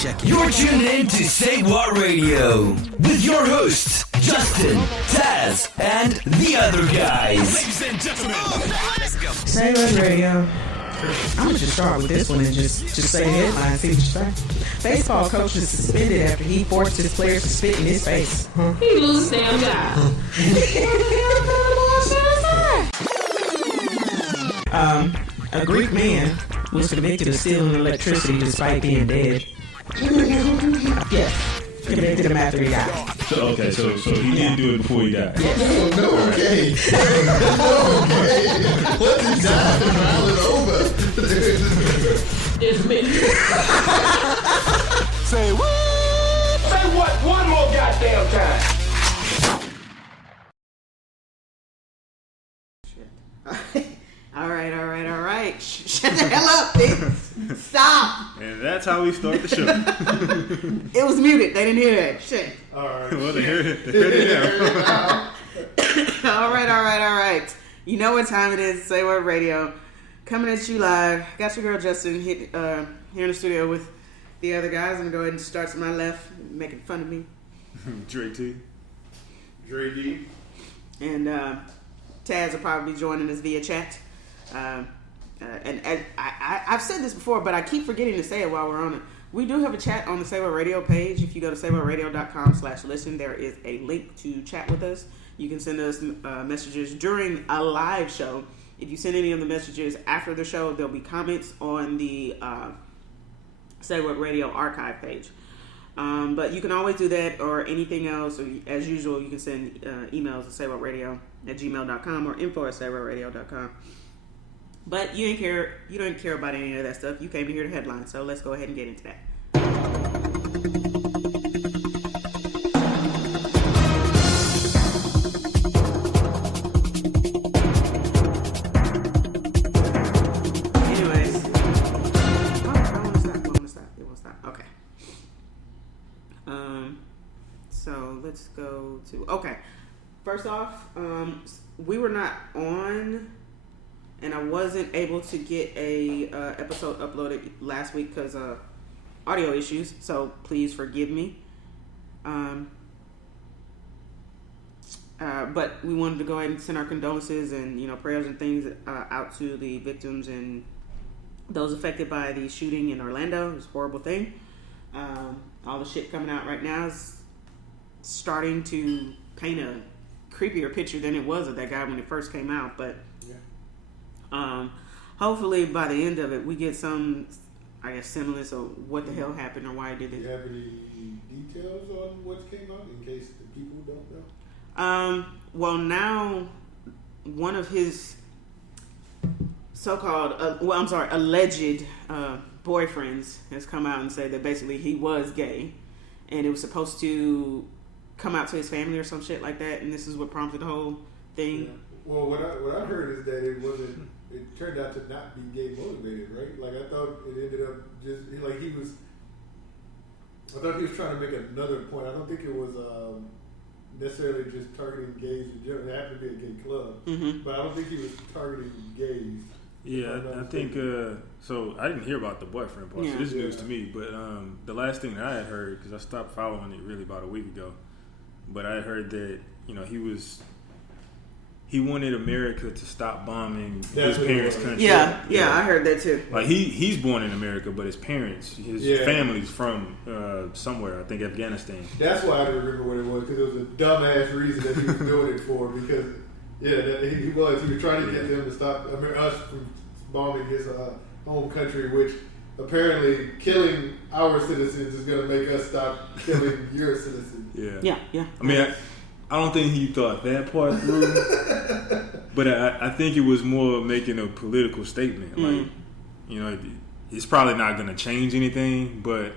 Check it. You're tuned in to Say What Radio with your hosts, Justin, Taz, and the other guys. Ladies and gentlemen, let's go. Say What Radio. I'm gonna just start with this one and just say the headline, see what you say. Baseball coach is suspended after he forced his players to spit in his face. He loses damn job. A Greek man was convicted of stealing electricity despite being dead. Yes, convicted him after he died. So he didn't do it before he died. Yes. No, okay. What is that? Over. It's me. Say what? Say what one more goddamn time. All right. Shut the hell up, bitch. Stop. And that's how we start the show. It was muted. They didn't hear that. Shit. All right. Well, they heard it now. All right. You know what time it is. Say What Radio. Coming at you live. Got your girl JustN here in the studio with the other guys. I'm going to go ahead and start to my left, making fun of me. Dre T. Dre D. And Taz will probably be joining us via chat. And I've said this before, but I keep forgetting to say it while we're on it. We do have a chat on the Say What Radio page. If you go to saywhatradio.com/listen, there is a link to chat with us. You can send us messages during a live show. If you send any of the messages after the show, there'll be comments on the Say What Radio archive page. But you can always do that or anything else. Or, as usual, you can send emails to saywhatradio@gmail.com or info@saywhatradio.com. But you don't care about any of that stuff. You came to hear the headlines, so let's go ahead and get into that. Anyways, I want to stop. It won't stop. Okay. So let's go to First off, we were not on. And I wasn't able to get a episode uploaded last week because of audio issues. So please forgive me. But we wanted to go ahead and send our condolences and prayers and things out to the victims and those affected by the shooting in Orlando. It was a horrible thing. All the shit coming out right now is starting to paint a creepier picture than it was of that guy when it first came out. But hopefully by the end of it we get some, semblance of what the hell happened or why he did it. Do you have any details on what came out in case the people don't know? Well, now one of his so-called, alleged boyfriends has come out and said that basically he was gay and it was supposed to come out to his family or some shit like that, and this is what prompted the whole thing. Yeah. Well, what I heard is that it turned out to not be gay motivated, right? Like I thought it ended up just like I thought he was trying to make another point. I don't think it was necessarily just targeting gays in general. It happened to be a gay club, but I don't think he was targeting gays. Yeah, I think so. I didn't hear about the boyfriend part, so this is news to me. But the last thing that I had heard, because I stopped following it really about a week ago, but I had heard that he wanted America to stop bombing his parents' country. Yeah, I heard that too. Like he's born in America, but his parents, his family's from somewhere. I think Afghanistan. That's why I don't remember what it was, because it was a dumbass reason that he was doing it for. Because he was trying to get them to stop us from bombing his home country, which apparently killing our citizens is going to make us stop killing your citizens. Yeah. I mean, I don't think he thought that part through, but I think it was more making a political statement. Like, it's probably not going to change anything, but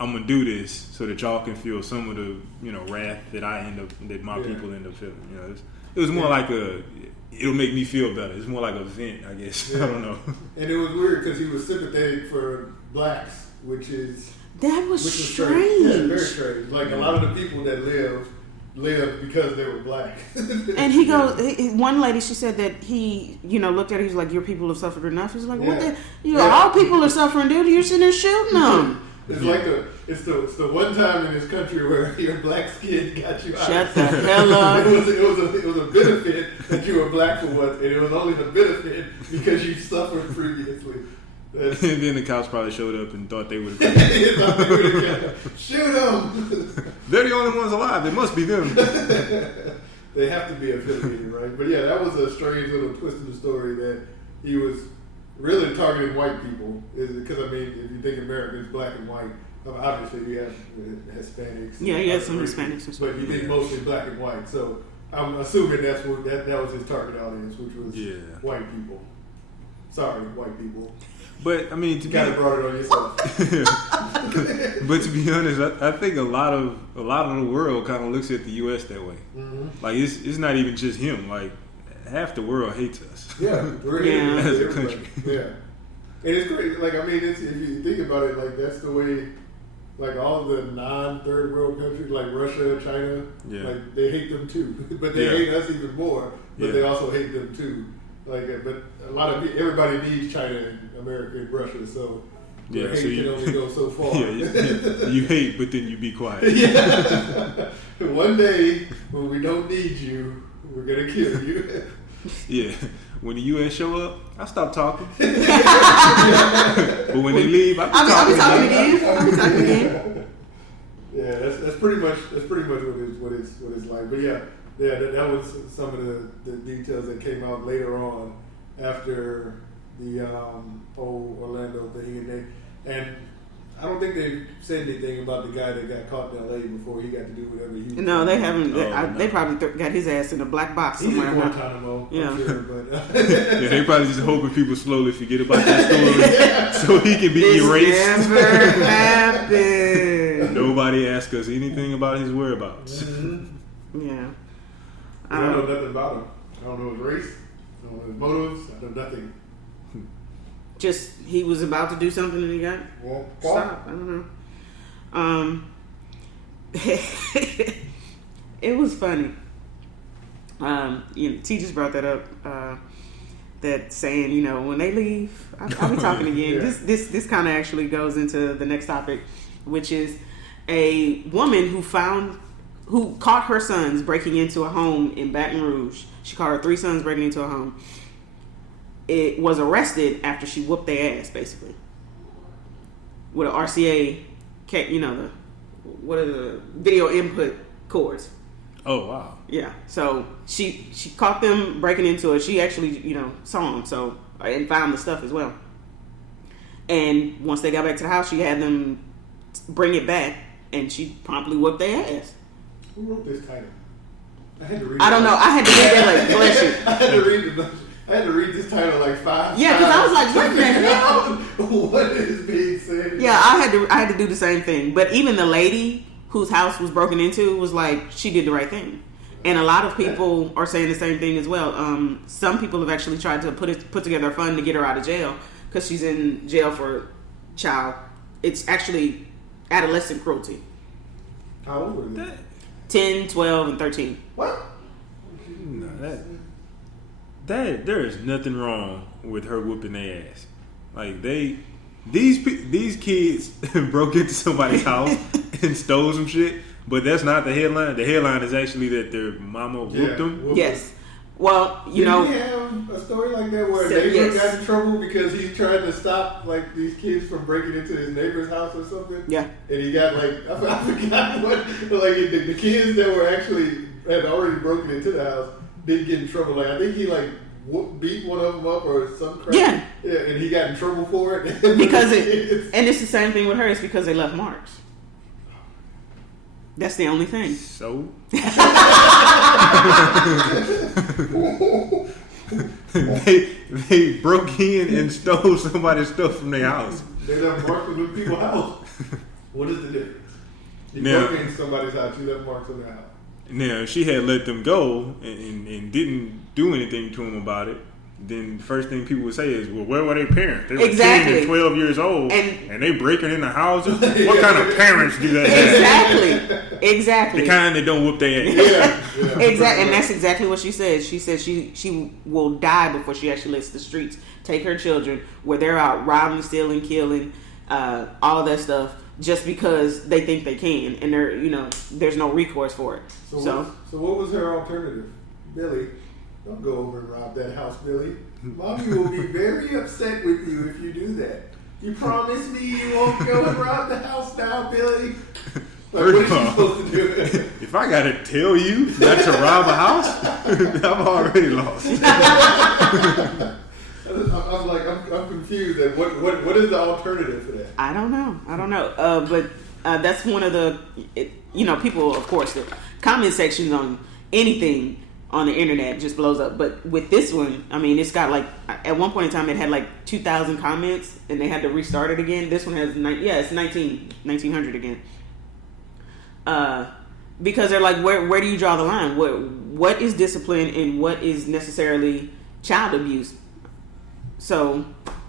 I'm going to do this so that y'all can feel some of the, wrath that my people end up feeling. It was more like it'll make me feel better. It's more like a vent, I guess. I don't know. And it was weird because he was sympathetic for blacks, which was strange. Yeah, very strange. Like a lot of the people that lived because they were black. And he goes, one lady, she said that he, looked at her, he was like, your people have suffered enough. He's like, what the, all people are suffering, dude. You're sitting there shooting them. It's like it's the one time in this country where your black skin got you out. Shut the hell up. It was a benefit that you were black for once, and it was only the benefit because you suffered previously. And then the cops probably showed up and thought they would have shoot them. They're the only ones alive. It must be them. They have to be affiliated, right? But yeah, that was a strange little twist in the story that he was really targeting white people. Because, I mean, if you think America is black and white, obviously you have Hispanics. Yeah, he had some Hispanics and stuff. But you think mostly black and white. So I'm assuming that was his target audience, which was white people. Sorry, white people. But I mean, you kind of brought it on yourself. But to be honest, I think a lot of the world kind of looks at the U.S. that way. Mm-hmm. Like it's not even just him. Like half the world hates us. Yeah, as a country. Yeah, and it's great. Like I mean, if you think about it, like that's the way. Like all the non-third world countries, like Russia, China, like they hate them too. But they hate us even more. But they also hate them too. Like, but a lot of everybody needs China and America and Russia, so hate can only go so far. You hate, but then you be quiet. Yeah. One day when we don't need you, we're gonna kill you. Yeah. When the U.S. show up, I stop talking. But when they leave, I'll be talking again. Yeah, that's pretty much what it's like. But yeah, that was some of the details that came out later on after the whole Orlando thing, and I don't think they said anything about the guy that got caught in L.A. before he got to do whatever he. No, they haven't. They probably got his ass in a black box somewhere. He's in Guantanamo, I'm sure, but they probably just hoping people slowly forget about that story so he can be erased. Never happened. Nobody asked us anything about his whereabouts. Mm-hmm. Yeah. I don't know nothing about him. I don't know his race. I don't know his motives. I know nothing. Just he was about to do something and he got stopped. I don't know. It was funny. T just brought that up. That saying, when they leave, I'll be talking again. Yeah. This kind of actually goes into the next topic, which is a woman who caught her sons breaking into a home in Baton Rouge. She caught her 3 sons breaking into a home. It was arrested after she whooped their ass, basically, with an RCA, what are the video input cords? Oh wow! Yeah, so she caught them breaking into it. She actually saw them, and found the stuff as well. And once they got back to the house, she had them bring it back, and she promptly whooped their ass. Who wrote this title? I had to read. I don't know. I had to read that like bless you. I had to read this title like 5 times. Yeah, because I was like, what the hell? What is being said? Yeah, I had to do the same thing. But even the lady whose house was broken into was like, she did the right thing. And a lot of people are saying the same thing as well. Some people have actually tried to put together a fund to get her out of jail because she's in jail for it's actually adolescent cruelty. How old were they? 10, 12, and 13. What? No, there is nothing wrong with her whooping their ass. Like these kids broke into somebody's house and stole some shit, but that's not the headline. The headline is actually that their mama whooped them. Yes. Well, Did he have a story like that where a neighbor got in trouble because he's trying to stop like these kids from breaking into his neighbor's house or something? Yeah. And he got I forgot what, the kids that were actually had already broken into the house didn't get in trouble. I think he beat one of them up or some crap. Yeah. Yeah, and he got in trouble for it. Because and it's the same thing with her. It's because they left marks. That's the only thing. So? they broke in and stole somebody's stuff from their house. They left marks on people's house. What is the difference? You broke into somebody's house, you left marks on their house. Now, if she had let them go and didn't do anything to them about it, then the first thing people would say is, well, where were their parents? They were 10 and 12 years old, and they breaking into houses? What kind of parents do that have? Exactly. The kind that don't whoop their ass. Yeah. Exactly, and that's exactly what she said. She said she will die before she actually lets the streets take her children, where they're out robbing, stealing, killing, all that stuff, just because they think they can, and there's no recourse for it. So what was her alternative? Billy, don't go over and rob that house, Billy. Mommy will be very upset with you if you do that. You promise me you won't go and rob the house now, Billy? Like, what is she supposed to do? If I gotta tell you not to rob a house, I'm already lost. I was like, I'm confused. At what is the alternative for that? I don't know. But that's one of the, people, of course, the comment sections on anything on the internet just blows up. But with this one, I mean, it's got at one point in time, it had 2,000 comments, and they had to restart it again. This one has, it's 1,900 again. Because they're like, where do you draw the line? What is discipline and what is necessarily child abuse? So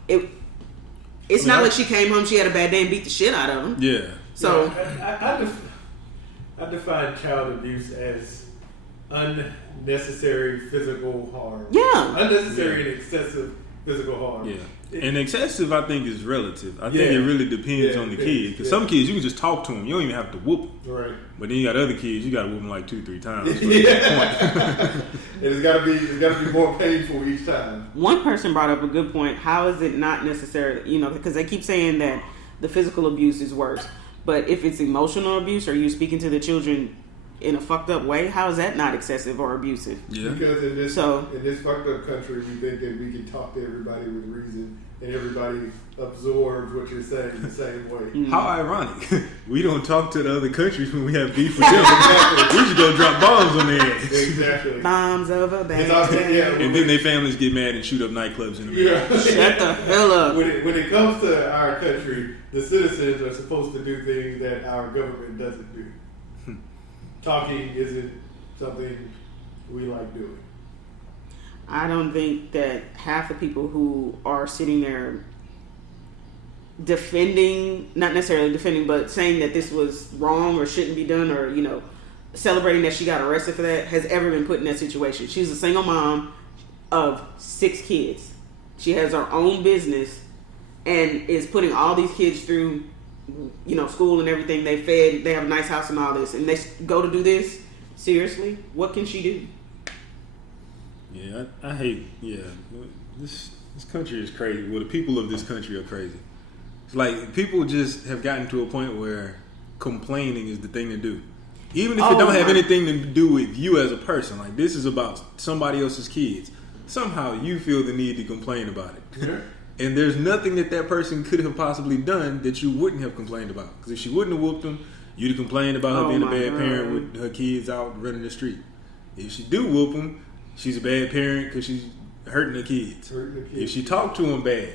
it's not like she came home, she had a bad day and beat the shit out of him. Yeah. So I define child abuse as unnecessary physical harm. Yeah. Unnecessary and excessive physical harm. Yeah. And excessive, I think, is relative. I think it really depends on the kid. Because some kids, you can just talk to them. You don't even have to whoop them. Right. But then you got other kids, you got to whoop them 2-3 times. It's got to be more painful each time. One person brought up a good point. How is it not necessarily, because they keep saying that the physical abuse is worse. But if it's emotional abuse or you're speaking to the children in a fucked up way, how is that not excessive or abusive? Yeah. Because in this fucked up country, we think that we can talk to everybody with reason and everybody absorbs what you're saying the same way. Mm-hmm. How ironic. We don't talk to the other countries when we have beef with them. We just go drop bombs on their ass. Exactly. Bombs over bags. And then their families get mad and shoot up nightclubs in America. Shut the hell up. When it comes to our country, the citizens are supposed to do things that our government doesn't do. Talking isn't something we like doing. I don't think that half the people who are sitting there defending, not necessarily defending, but saying that this was wrong or shouldn't be done, or celebrating that she got arrested for that, has ever been put in that situation. She's a single mom of 6 kids. She has her own business and is putting all these kids through school and everything. They fed, they have a nice house and all this, and they go to do this. Seriously, what can she do? Yeah, I hate. Yeah, this country is crazy. Well, the people of this country are crazy. It's like people just have gotten to a point where complaining is the thing to do, even if it don't have anything to do with you as a person. Like, this is about somebody else's kids. Somehow you feel the need to complain about it. Yeah. And there's nothing that person could have possibly done that you wouldn't have complained about. Because if she wouldn't have whooped him, you'd have complained about her being a bad parent with her kids out running the street. If she do whoop him, she's a bad parent because she's hurting her kids. If she talked to him bad,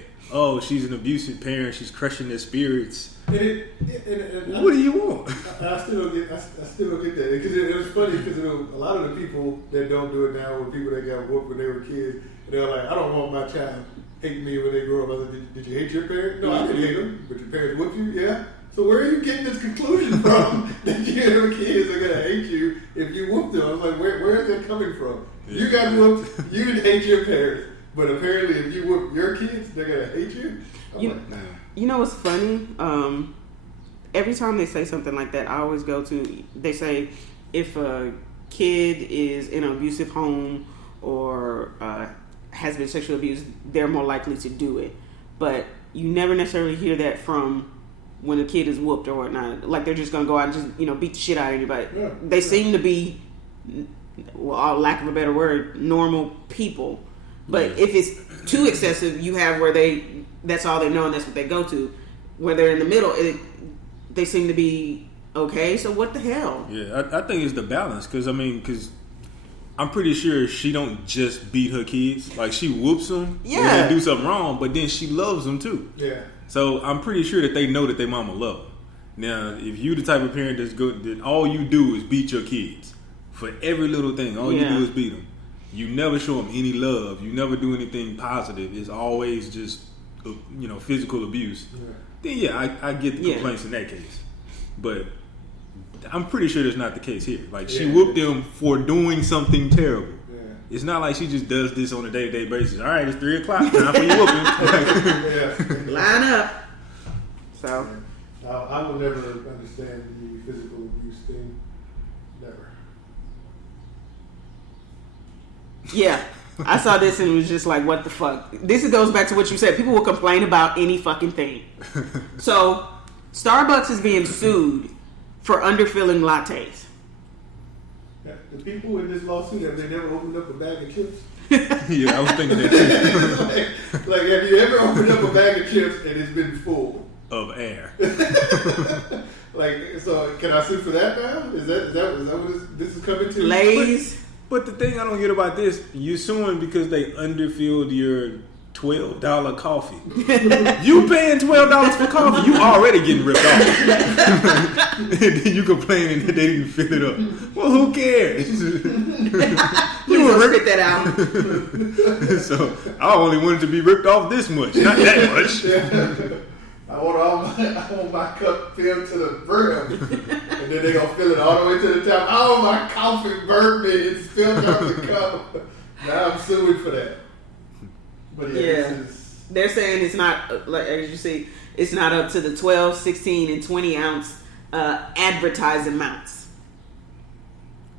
she's an abusive parent. She's crushing their spirits. What do you want? I still don't get that. Because it was funny because a lot of the people that don't do it now were people that got whooped when they were kids. And they're like, I don't want my child hate me when they grow up. I was like, did you hate your parents? No, I didn't hate them. But your parents whooped you? Yeah. So where are you getting this conclusion from that your kids are going to hate you if you whoop them? I was like, where is that coming from? Yeah. You got whooped, you didn't hate your parents. But apparently if you whoop your kids, they're going to hate you? You know what's funny? Every time they say something like that, I always go to, they say if a kid is in an abusive home or has been sexually abused, they're more likely to do it. But you never necessarily hear that from when a kid is whooped or whatnot. Like, they're just going to go out and just, beat the shit out of anybody. Yeah. They seem to be, well, lack of a better word, normal people. But if it's too excessive, you have where that's all they know and that's what they go to. Where they're in the middle, they seem to be okay. So what the hell? Yeah, I think it's the balance. Because I'm pretty sure she don't just beat her kids. Like, she whoops them when they do something wrong, but then she loves them too. Yeah. So I'm pretty sure that they know that their mama love them. Now, if you the type of parent that's good, that all you do is beat your kids for every little thing. All you do is beat them. You never show them any love. You never do anything positive. It's always just, physical abuse. Yeah. Then I get the complaints in that case. But I'm pretty sure that's not the case here. Like, she whooped them for doing something terrible. Yeah. It's not like she just does this on a day-to-day basis. All right, it's 3 o'clock. Time for you whooping. Line up. So I will never understand the physical abuse thing. Never. yeah, I saw this and it was just like, what the fuck? This goes back to what you said. People will complain about any fucking thing. So Starbucks is being sued for underfilling lattes. The people in this lawsuit, have they never opened up a bag of chips? Yeah, I was thinking that too. like, have you ever opened up a bag of chips and it's been full of air? Like, so can I sue for that now? Is that what this is coming to? Lay's. But the thing I don't get about this, you're suing because they underfilled your $12 coffee. You paying $12 for coffee, you already getting ripped off. And then you complaining that they didn't fill it up. Well, who cares? You will spit that out. So I only wanted to be ripped off this much, not that much. Yeah. I want my cup filled to the brim, and then they gonna fill it all the way to the top. Oh, my coffee burnt me; it's spilled out the cup. Now I'm suing for that. But yeah. They're saying it's not, like as you see, it's not up to the 12, 16, and 20 ounce advertising amounts.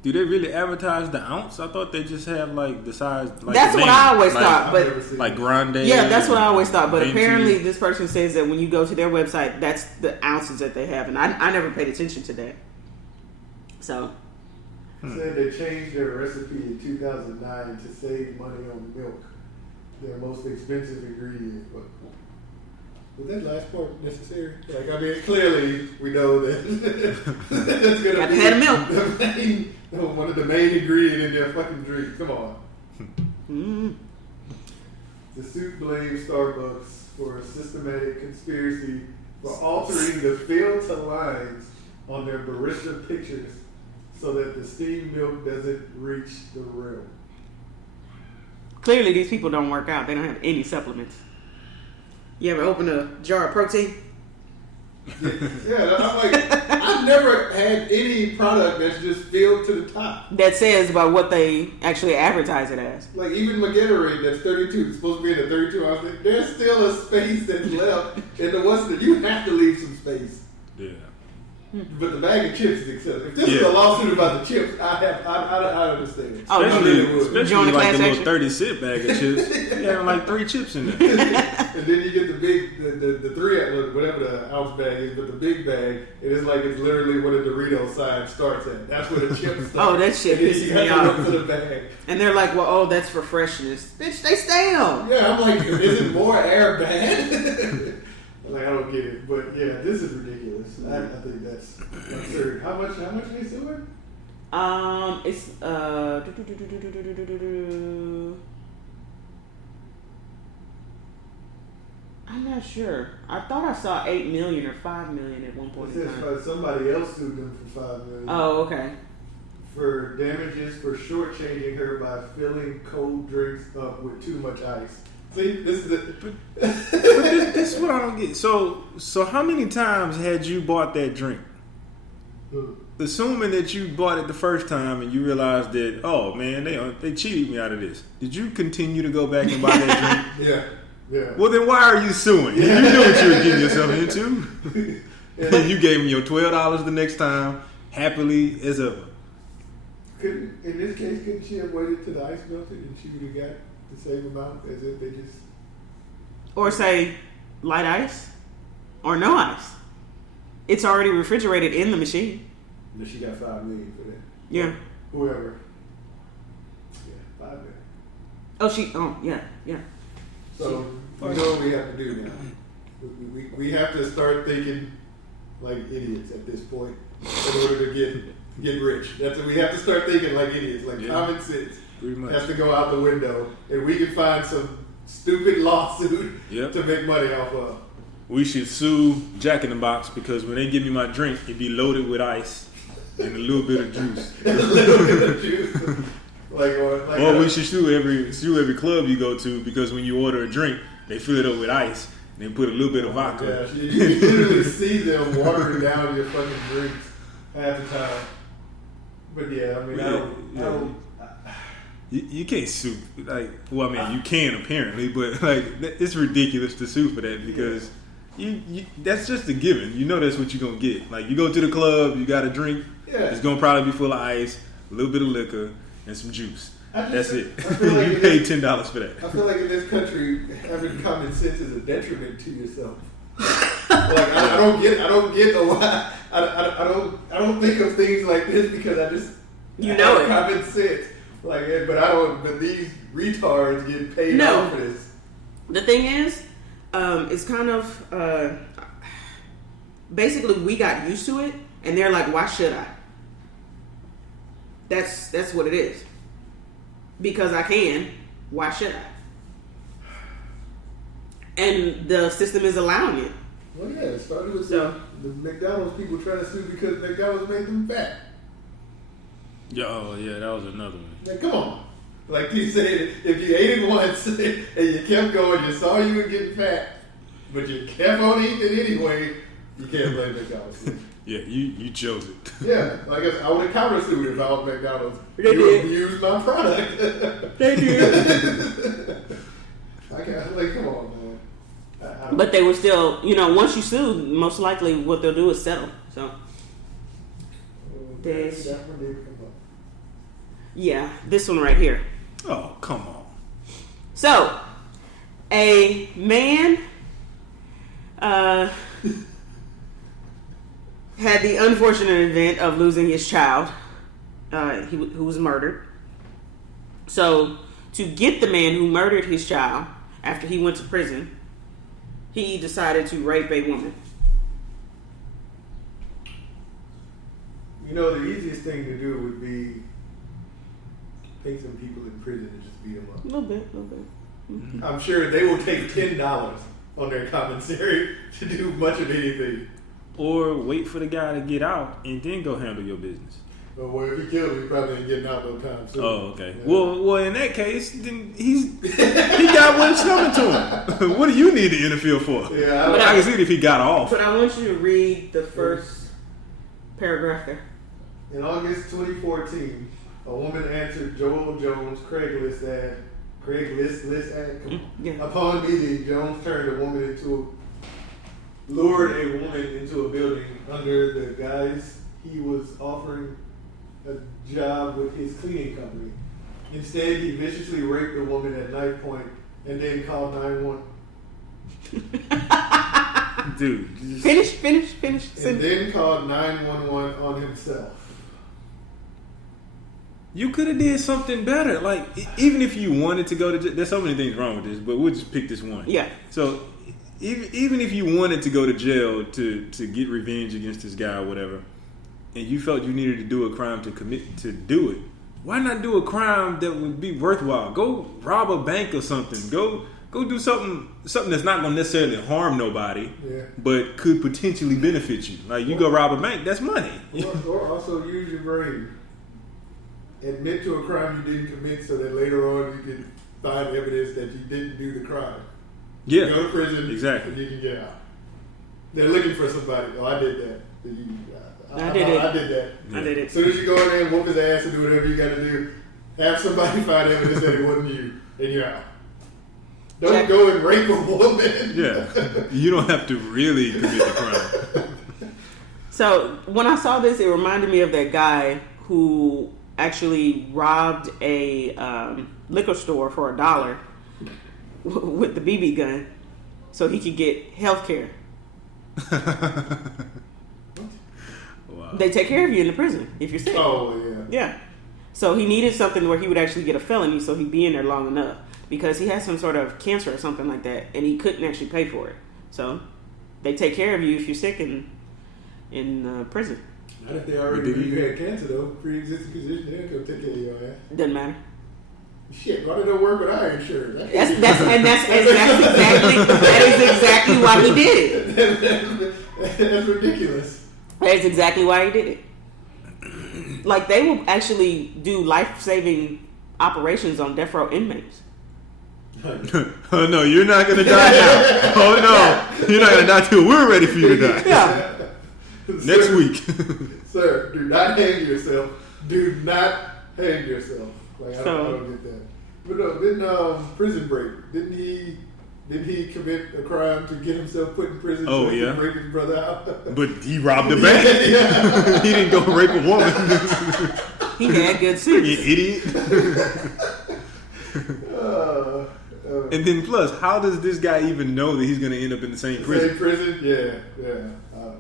Do they really advertise the ounce? I thought they just have like the size. Like that's the what name. I always like, thought. But like grande. Yeah, that's what I always thought. But 20. apparently, this person says that when you go to their website, that's the ounces that they have, and I never paid attention to that. So. Said they changed their recipe in 2009 to save money on milk, their most expensive ingredient. But was that last part necessary? Like, I mean, clearly we know that that's going to be one of the main ingredients in their fucking drink. Come on. Mm-hmm. The suit blames Starbucks for a systematic conspiracy for altering the filter lines on their barista pictures so that the steamed milk doesn't reach the rim. Clearly, these people don't work out. They don't have any supplements. You ever open a jar of protein? Yeah, I'm like, I've never had any product that's just filled to the top. That says about what they actually advertise it as. Like, even my Gatorade that's 32, it's supposed to be in the 32 ounce thing. There's still a space that's left in the what's that you have to leave some space. Yeah. But the bag of chips is acceptable. If this is a lawsuit about the chips, I understand. Oh, especially like the little 30-cent bag of chips. You have like 3 chips in there. And then you get the big, the 3 whatever the ounce bag is, but the big bag, it is like it's literally where the Dorito sign starts at. That's where the chips start. Oh, that shit pisses me off. To the bag. And they're like, well, oh, that's for freshness. Bitch, they stale. Yeah, I'm like, isn't more air bad? Like, I don't get it, but yeah, this is ridiculous. I think that's absurd. How much are they suing? It's I'm not sure. I thought I saw 8 million or 5 million at one point in time. Somebody else sued them for $5 million. Oh, okay. For damages for shortchanging her by filling cold drinks up with too much ice. See, this is it. This is what I don't get. So how many times had you bought that drink? Assuming that you bought it the first time and you realized that, oh man, they cheated me out of this. Did you continue to go back and buy that drink? Yeah. Well, then why are you suing? You knew what you were getting yourself into. And you gave them your $12 the next time, happily as ever. In this case, couldn't she have waited till the ice melted and she would have got the same amount as if they just... Or say light ice or no ice. It's already refrigerated in the machine. And she got $5 million for that. Yeah. Whoever. Yeah, $5 million. Oh, yeah. So, you know what we have to do now. We have to start thinking like idiots at this point in order to get rich. That's what we have to start thinking like idiots. Like common sense has to go out the window, and we can find some stupid lawsuit to make money off of. We should sue Jack in the Box because when they give me my drink, it be loaded with ice and a little bit of juice. Or we should sue every club you go to because when you order a drink, they fill it up with ice and then put a little bit of vodka. You literally see them watering down your fucking drinks half the time. But yeah, I mean, I don't. You can't sue. You can apparently, but like it's ridiculous to sue for that because that's just a given. You know that's what you're gonna get. Like you go to the club, you got a drink. Yeah. It's gonna probably be full of ice, a little bit of liquor, and some juice. That's it. I feel like You paid $10 for that. I feel like in this country, having common sense is a detriment to yourself. Like I don't get why I don't think of things like this because I just have common sense. Like, but I don't. But these retards get paid off for this. The thing is, it's kind of basically we got used to it, and they're like, "Why should I?" That's what it is. Because I can. Why should I? And the system is allowing it. Well, yeah, it started with the McDonald's people trying to sue because McDonald's made them fat. Oh, yeah, that was another one. Like, come on. Like you said, if you ate it once and you kept going, you saw you were getting fat, but you kept on eating it anyway, you can't blame McDonald's. Yeah, you chose it. Yeah, like I would have countersued if I was McDonald's. They you did. abused my product. They did. Like, come on, man. But they were still, once you sue, most likely what they'll do is settle. So, yeah, this one right here. Oh, come on. So, a man had the unfortunate event of losing his child, who was murdered. So, to get the man who murdered his child after he went to prison, he decided to rape a woman. The easiest thing to do would be take some people in prison and just beat them up. A little bit. Mm-hmm. I'm sure they will take $10 on their commissary to do much of anything. Or wait for the guy to get out and then go handle your business. Well, if he killed him, he probably ain't getting out no time soon. Oh, okay. Yeah. Well, in that case, then he got what's coming to him. What do you need to interfere for? Yeah, I can see it if he got off. But I want you to read the first paragraph there. In August 2014, a woman answered Joel Jones' Craigslist ad. Come on. Yeah. Upon meeting, Jones lured a woman into a building under the guise he was offering a job with his cleaning company. Instead, he viciously raped the woman at knife point and then called 911. Dude. Finish. And then called 911 on himself. You could have did something better. Like, even if you wanted to go to jail, there's so many things wrong with this, but we'll just pick this one. Yeah. So, even if you wanted to go to jail to get revenge against this guy or whatever, and you felt you needed to do a crime to do it, why not do a crime that would be worthwhile? Go rob a bank or something. Go do something that's not going to necessarily harm nobody, but could potentially benefit you. Like, you go rob a bank, that's money. Or also use your brain. Admit to a crime you didn't commit so that later on you can find evidence that you didn't do the crime. Yeah. You go to prison, exactly. And you can get out. They're looking for somebody. Oh, I did that. I did it. I did that. Yeah. I did it. As soon as you go in there and whoop his ass and do whatever you got to do, have somebody find evidence that it wasn't you, and you're out. Don't go and rape a woman. Yeah. You don't have to really commit the crime. So when I saw this, it reminded me of that guy who actually robbed a liquor store for $1 with the BB gun so he could get health care. Wow. They take care of you in the prison if you're sick. Oh, yeah. Yeah. So he needed something where he would actually get a felony so he'd be in there long enough because he had some sort of cancer or something like that and he couldn't actually pay for it. So they take care of you if you're sick in prison. Not if they already knew you had cancer, though. Pre-existing condition, they'll go take care of your ass. Doesn't matter. Shit, why did they work with our insurance? That is exactly why he did it. That's ridiculous. That is exactly why he did it. Like, they will actually do life-saving operations on death row inmates. Oh no, you're not gonna die now. Oh no, you're not gonna die till we're ready for you to die. Yeah. Next week. Sir, do not hang yourself. Do not hang yourself. Like, I So- don't get that. But no, didn't Prison Break, didn't he Did he commit a crime to get himself put in prison? Oh, so he yeah. could rape his brother out? But he robbed a bank. Yeah. He didn't go rape a woman. He had good You sense. idiot. And then plus, how does this guy even know that he's going to end up in the same prison? Same prison? Yeah.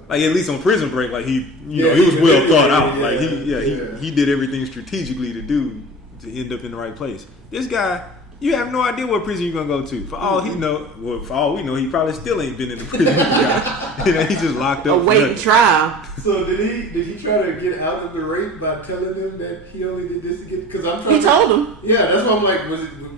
Like at least on Prison Break, like he Yeah, was well thought yeah, out. yeah, Like yeah. he did everything strategically to end up in the right place. This guy, you have no idea what prison you're gonna go to. For all he know, well, for all we know, he probably still ain't been in the prison. He's just locked up. Awaiting trial. So did he try to get out of the rape by telling them that he only did this to get? Because I'm trying. He told him. Yeah, that's why I'm like,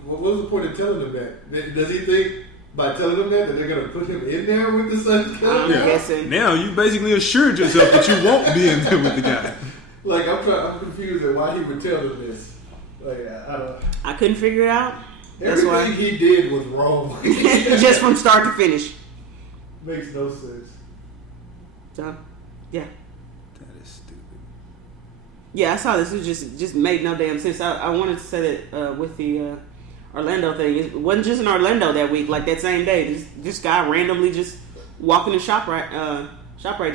what was the point of telling them that? Does he think by telling them that they're gonna put him in there with the son's killer? I'm guessing. Now you basically assured yourself that you won't be in there with the guy. Like I'm confused at why he would tell them this. Like I don't. I couldn't figure it out. That's Everything why. he did was wrong. Just from start to finish. Makes no sense. So, yeah. That is stupid. Yeah, I saw this. It just made no damn sense. I wanted to say that with the Orlando thing. It wasn't just in Orlando that week. Like that same day, this guy randomly just walking in ShopRite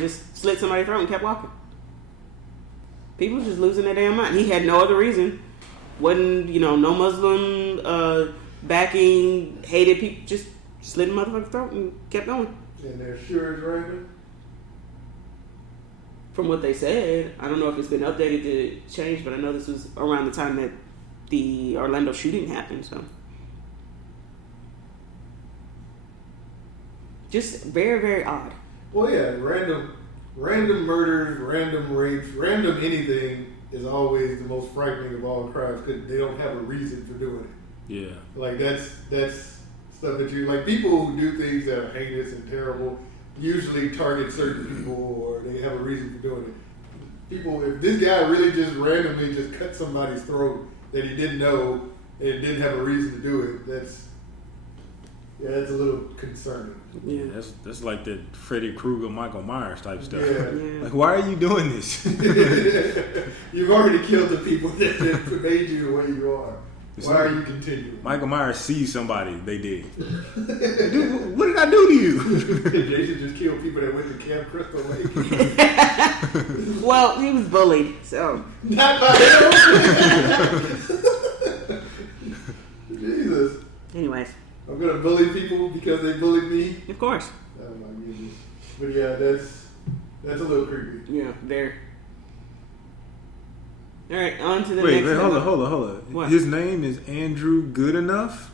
just slit somebody's throat and kept walking. People just losing their damn mind. He had no other reason. Wasn't no Muslim backing, hated people. Just slit a motherfucker's throat and kept going. And they're sure it's random. From what they said, I don't know if it's been updated to change, but I know this was around the time that the Orlando shooting happened. So, just very, very odd. Well, yeah, random murders, random rapes, random anything is always the most frightening of all crimes because they don't have a reason for doing it. Yeah. Like that's stuff that you like. People who do things that are heinous and terrible usually target certain people or they have a reason for doing it. People, if this guy really just randomly just cut somebody's throat that he didn't know and didn't have a reason to do it, that's a little concerning. Yeah, that's like that Freddy Krueger, Michael Myers type stuff. Yeah. Like, why are you doing this? You've already killed the people that made you the way you are. Why are you continuing? Michael Myers sees somebody they did. Dude, what did I do to you? Jason just killed people that went to Camp Crystal Lake. Well, he was bullied, so. Not by him. Jesus. Anyways, I'm gonna bully people because they bullied me. of course. Oh my goodness. But yeah, that's a little creepy. Yeah, there. All right, on to the Wait, next. hold on. What? His name is Andrew Goodenough?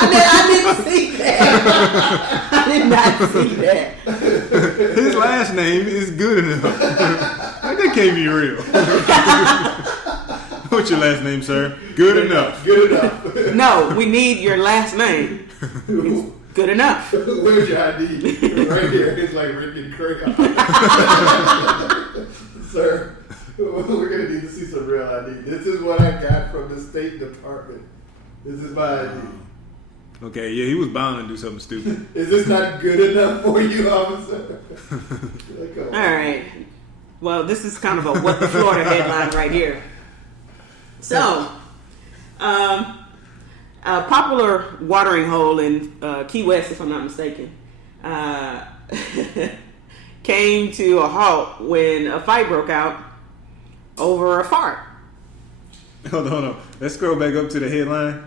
I didn't see that. I did not see that. His last name is Goodenough. Like, that can't be real. What's your last name, sir? Good enough. Good enough. No, we need your last name. It's good enough. Where's your ID? Right here. It's like written in crayon. Sir, we're going to need to see some real ID. This is what I got from the State Department. This is my ID. Okay, yeah, he was bound to do something stupid. Is this not good enough for you, officer? All right. Well, this is kind of a What the Florida headline right here. So, a popular watering hole in Key West, if I'm not mistaken, came to a halt when a fight broke out over a fart. Hold on. Let's scroll back up to the headline.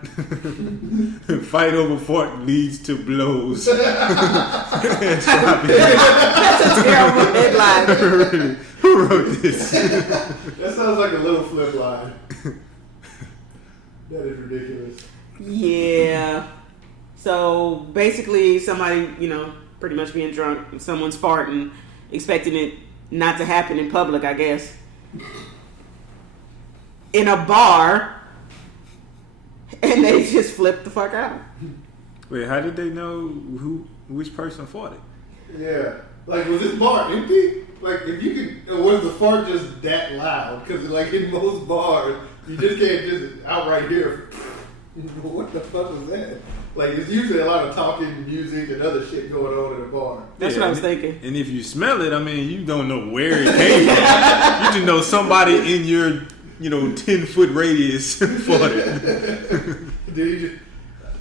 Fight over fart leads to blows. That's a terrible headline. Really? Who wrote this? That sounds like a little flip line. That is ridiculous. Yeah. So basically, somebody, pretty much being drunk, and someone's farting, expecting it not to happen in public, I guess. In a bar, and they just flipped the fuck out. Wait, how did they know which person fought it? Yeah. Like, was this bar empty? Like, if you could, or was the fart just that loud? Because, like, in most bars, you just can't just outright hear, what the fuck was that? Like, it's usually a lot of talking, music, and other shit going on in a bar. That's what I was thinking. And if you smell it, I mean, you don't know where it came from. You just know somebody in your 10-foot radius fought it. Did he just,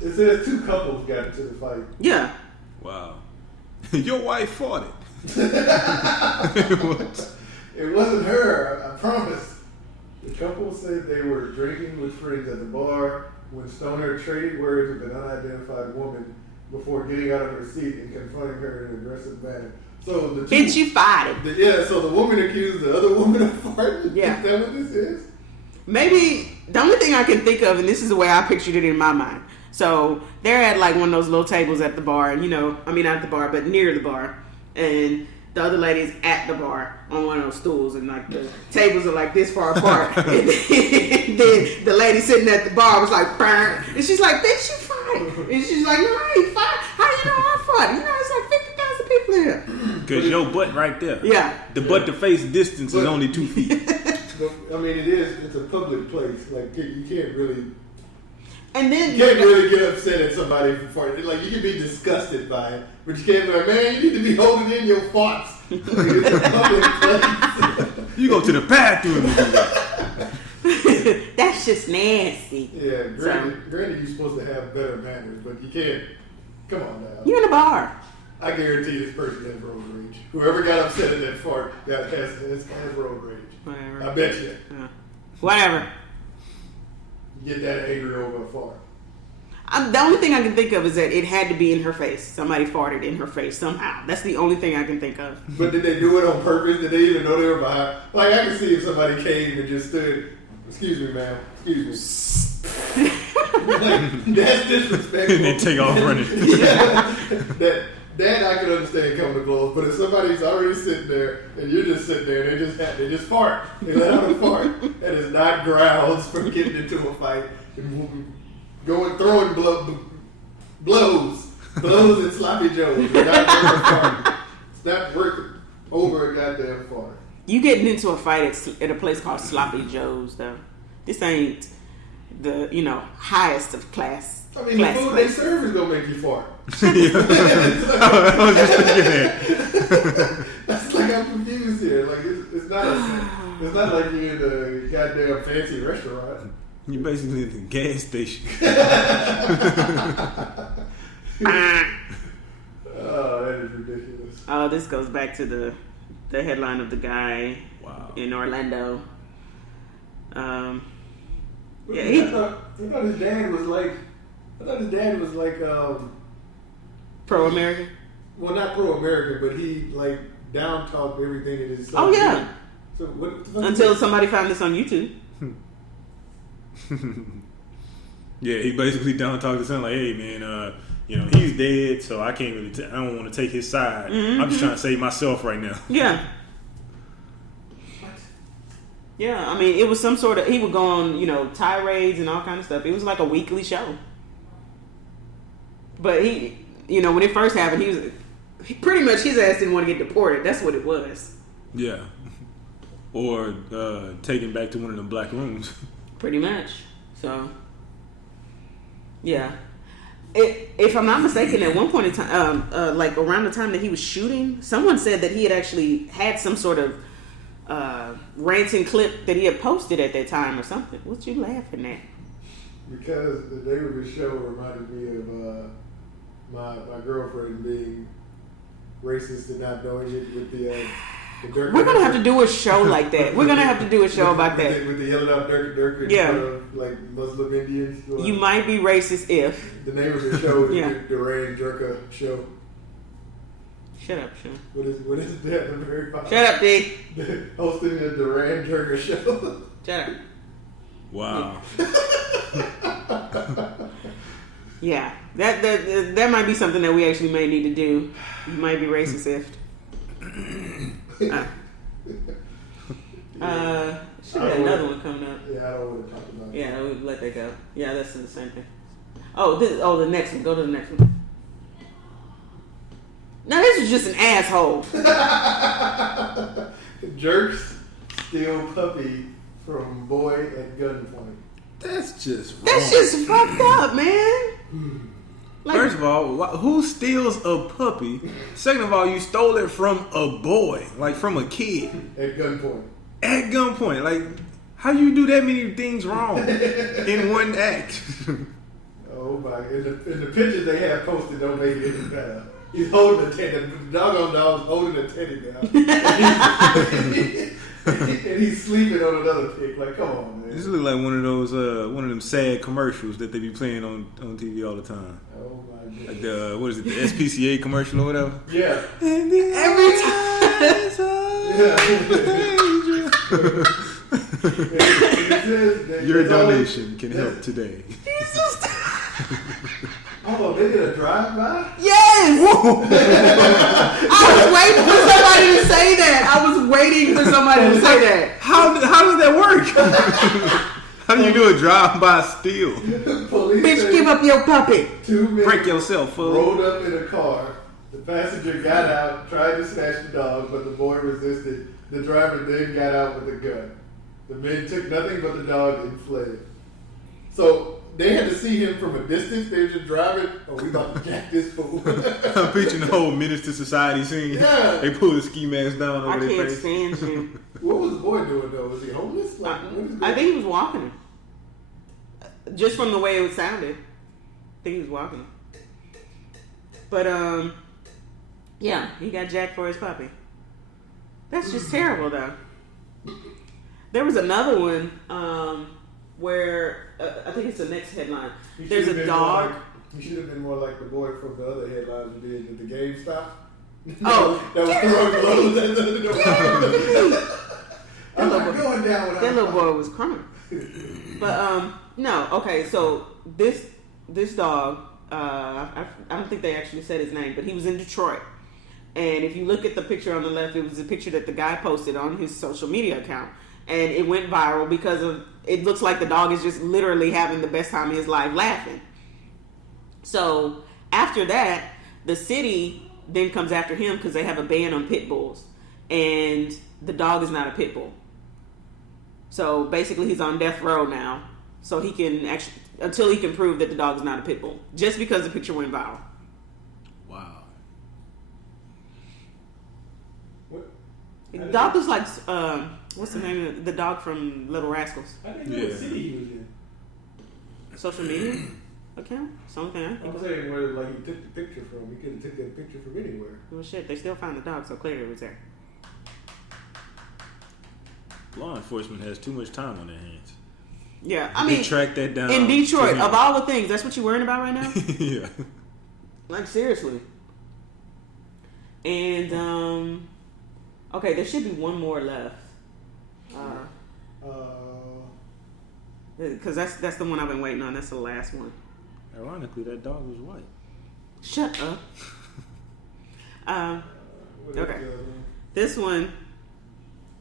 It says 2 couples got into the fight. Yeah. Wow. Your wife fought it. It wasn't her, I promise. The couple said they were drinking with friends at the bar when Stoner traded words with an unidentified woman before getting out of her seat and confronting her in an aggressive manner. So the two, Bitch, you farted. Yeah, so the woman accused the other woman of farting? Yeah. Is that what this is? Maybe the only thing I can think of, and this is the way I pictured it in my mind. So they're at like one of those little tables at the bar, and not at the bar, but near the bar. And the other lady's at the bar on one of those stools, and like the tables are like this far apart. And then the lady sitting at the bar was like, burn. And she's like, bitch, you farted. And she's like, no, I ain't farted. How you know I farted? It's like 50,000 people here. Because your butt right there. Yeah. The butt to face distance is only 2 feet. I mean, it's a public place. Like, you can't really... And then You can't really get upset at somebody for farting. Like, you can be disgusted by it, but you can't be like, man, you need to be holding in your farts. It's a public place. You go to the bathroom and do that. that's just nasty. Yeah, granted, you're supposed to have better manners, but you can't. Come on now. You in a bar. I guarantee this person has road rage. Whoever got upset at that fart has road rage. Whatever. I bet you. Whatever. You get that angry over a fart. The only thing I can think of is that it had to be in her face. Somebody farted in her face somehow. That's the only thing I can think of. But did they do it on purpose? Did they even know they were behind? Like, I can see if somebody came and just stood, excuse me, ma'am, excuse me. Like, that's disrespectful. And they take off running. Yeah. That I can understand coming to blows, but if somebody's already sitting there and you're just sitting there and they just fart, they let out a fart, that is not grounds for getting into a fight and throwing blows and sloppy joes. It's not worth over a goddamn fart. You getting into a fight at a place called Sloppy Joe's, though. This ain't the highest of class. I mean, the food they serve is gonna make you fart. I was just thinking that. That's like I'm confused here. Like it's not like you're in a goddamn fancy restaurant. You're basically in the gas station. Oh, that is ridiculous. Oh, this goes back to the headline of the guy in Orlando. I thought his dad was like. Pro-American? Well, not pro-American, but he like down talked everything in his son. Oh yeah. So what? Until somebody found this on YouTube. Yeah, he basically down talked to son like, "Hey man, he's dead, so I can't really. I don't want to take his side. I'm just trying to save myself right now." Yeah. Yeah, I mean, it was some sort of. He would go on, tirades and all kind of stuff. It was like a weekly show. But he, when it first happened, he pretty much his ass didn't want to get deported. That's what it was. Yeah. Or taken back to one of the black rooms. Pretty much. So, yeah. If I'm not mistaken, at one point in time, like around the time that he was shooting, someone said that he had actually had some sort of ranting clip that he had posted at that time or something. What you laughing at? Because the name of his show reminded me of my girlfriend being racist and not knowing it with the Durka. We're gonna have to do a show like that. We're gonna have to do a show about that. With the yelling out Durka in front of like Muslim Indians. You might be racist if. The name of the show is the Duran Durka Show. Shut up, Sean. What is that? The very bottom? Shut up, D. Hosting the Duran Durka Show. Shut up. Wow. Yeah, that might be something that we actually may need to do. You might be racist if. Should have another one coming up. Yeah, I don't want to talk about it. Yeah, we'll let that go. Yeah, that's the same thing. The next one. Go to the next one. Now this is just an asshole. Jerks steal puppy from boy at gunpoint. That's just wrong. That's just fucked up, man. Like, first of all, who steals a puppy? Second of all, you stole it from a boy, like from a kid. At gunpoint. At gunpoint. Like, how you do that many things wrong in one act? Oh my! In the pictures they have posted, don't make it any better. He's holding a teddy. The doggone dog's holding a teddy bear, and he's sleeping on another pic. Like, come on, man. This look like one of those one of them sad commercials that they be playing on TV all the time. Oh my goodness. Like the what is it, the SPCA commercial or whatever? Yeah. Every time. Your donation can help today. Hold on, they did a drive-by? Yes! I was waiting for somebody to say that. I was waiting for somebody to say that. How does that work? How do you do a drive-by steal? Police Bitch, give up your puppy. 2 men Break yourself, fool. rolled up in a car. The passenger got out, tried to snatch the dog, but the boy resisted. The driver then got out with a gun. The men took nothing but the dog and fled. So they had to see him from a distance. They were just driving. Oh, we about to jack this fool. I'm picturing the whole Menace to Society scene. Yeah. They pull the ski mask down I over their can't face. stand you. What was the boy doing though? Was he homeless? Like, what is I think he was walking. Just from the way it sounded. I think he was walking. But, yeah, he got jacked for his puppy. That's just terrible, though. There was another one where, I think it's the next headline. There's a dog. He should have been more like the boy from the other headlines we did at the GameStop. Oh. That was throwing blows at the I'm not going down without That little boy was crying. But, no, okay, so this dog, I don't think they actually said his name, but he was in Detroit. And if you look at the picture on the left, it was a picture that the guy posted on his social media account. And it went viral because it looks like the dog is just literally having the best time of his life laughing. So after that, the city then comes after him because they have a ban on pit bulls. And the dog is not a pit bull. So basically he's on death row now. So he can actually, until he can prove that the dog is not a pit bull. Just because the picture went viral. Wow. What? The dog was like, what's the name of the dog from Little Rascals? I didn't know what city he was in. Social media account? Something I think. I'm saying where like he took the picture from. He could have took that picture from anywhere. Well, shit, they still found the dog, so clearly it was there. Law enforcement has too much time on their hands. Yeah, I They mean, track that down. in Detroit, to of all the things, that's what you're worrying about right now? yeah. Like, seriously. And, okay, there should be one more left. Because that's the one I've been waiting on. That's the last one. Ironically, that dog was white. Shut up. Okay. This one,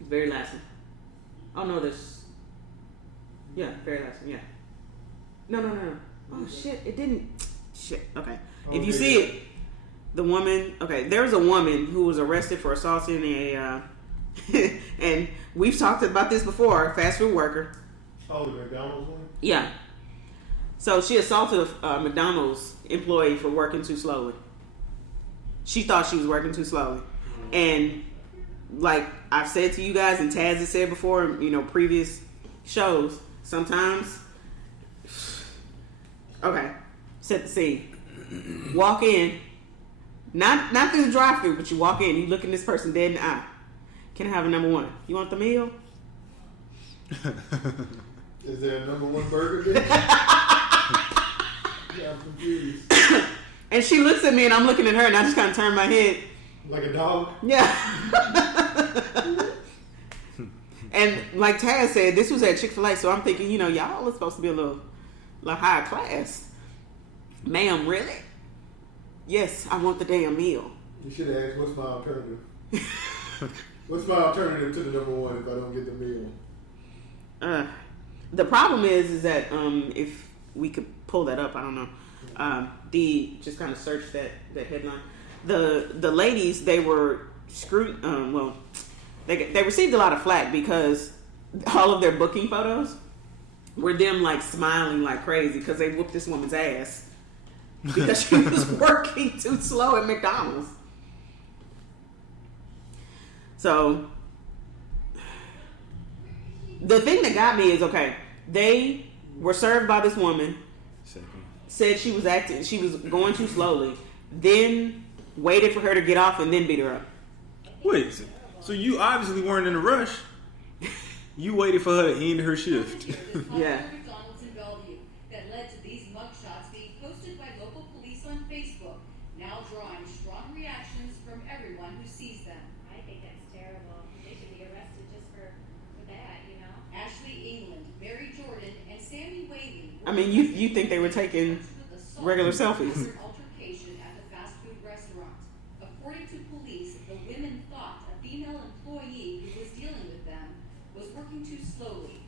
very last one. Oh, no, this. Yeah, very last one, yeah. No. Oh, shit, it didn't. Shit, okay. If you see it, the woman, okay, there was a woman who was arrested for assaulting a, and we've talked about this before, fast food worker. Oh, the McDonald's one? Yeah. So she assaulted a McDonald's employee for working too slowly. She thought she was working too slowly. And like I've said to you guys and Taz has said before, previous shows, sometimes, okay, set the scene. Walk in, not through the drive-thru, but you walk in, you look at this person dead in the eye. Can I have a number one? You want the meal? Is there a number one burger there? Yeah, I'm confused. And she looks at me and I'm looking at her and I just kind of turn my head. Like a dog? Yeah. And like Taz said, this was at Chick-fil-A, so I'm thinking, y'all are supposed to be a little higher class. Ma'am, really? Yes, I want the damn meal. You should have asked, what's my alternative? What's my alternative to the number one if I don't get the meal? The problem is that if we could pull that up, I don't know. Just kind of search that headline. The ladies, they were screwed. They received a lot of flack because all of their booking photos were them like smiling like crazy because they whooped this woman's ass because she was working too slow at McDonald's. So the thing that got me is, okay, they were served by this woman. said she was going too slowly, then waited for her to get off and then beat her up. Wait, so you obviously weren't in a rush. You waited for her to end her shift. Yeah. McDonald's in Bellevue that led to these mugshots being posted by local police on Facebook, now drawing strong reactions from everyone who sees them. I think that's terrible. They should be arrested just for that, you know? Ashley England, Mary Jordan, and Sammy Whaley. I mean, you think they were taking regular selfies. Altercation at the fast food restaurant. According to police, the women thought a female employee who was dealing with them was working too slowly,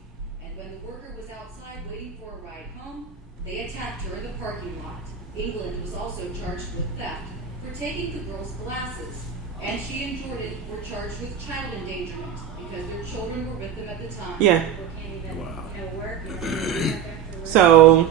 and when the worker was outside waiting for a ride home, they attacked her in the parking lot. England was also charged with theft for taking the girl's glasses, and she and Jordan were charged with child endangerment because their children were with them at the time. Yeah. People can't even work. So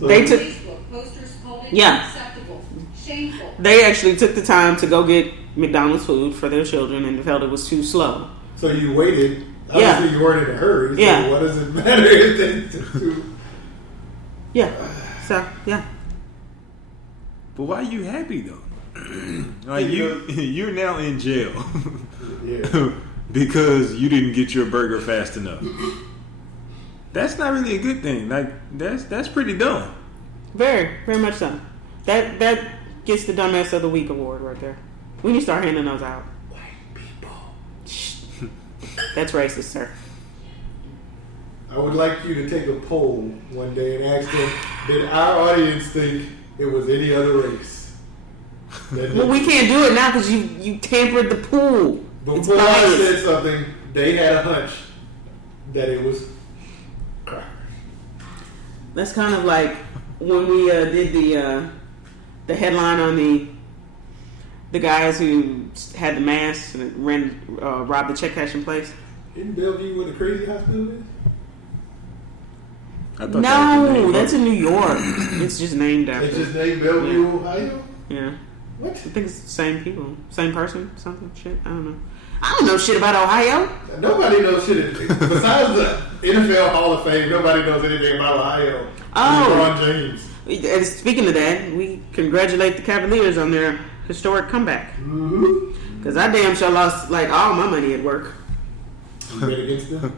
they took. Facebook posters called it Yeah. unacceptable, shameful. They actually took the time to go get McDonald's food for their children and felt it was too slow. So you waited. Yeah. Obviously, you weren't in a hurry. So Yeah. what does it matter if they do? Yeah. So yeah. But why are you happy though? Like you're now in jail Yeah. because you didn't get your burger fast enough. That's not really a good thing. Like that's pretty dumb. Very, very much so. That gets the Dumbass of the Week award right there. We need to start handing those out. White people. That's racist, sir. I would like you to take a poll one day and ask them, did our audience think it was any other race? Well, we can't do it now because you tampered the pool. Before I said something, they had a hunch that it was crackers. That's kind of like when we did the headline on the guys who had the masks and robbed the check cashing place. In Bellevue where the crazy hospital is? I thought No, that's in New York. It's just named after. It's just named Bellevue, Ohio? Yeah. What? I think it's the same people. Same person? Something? Shit? I don't know. I don't know shit about Ohio. Nobody knows shit. Besides the NFL Hall of Fame, nobody knows anything about Ohio. Oh. LeBron James. And speaking of that, we congratulate the Cavaliers on their historic comeback. Mm-hmm. Because I damn sure lost like all my money at work. You bet against them?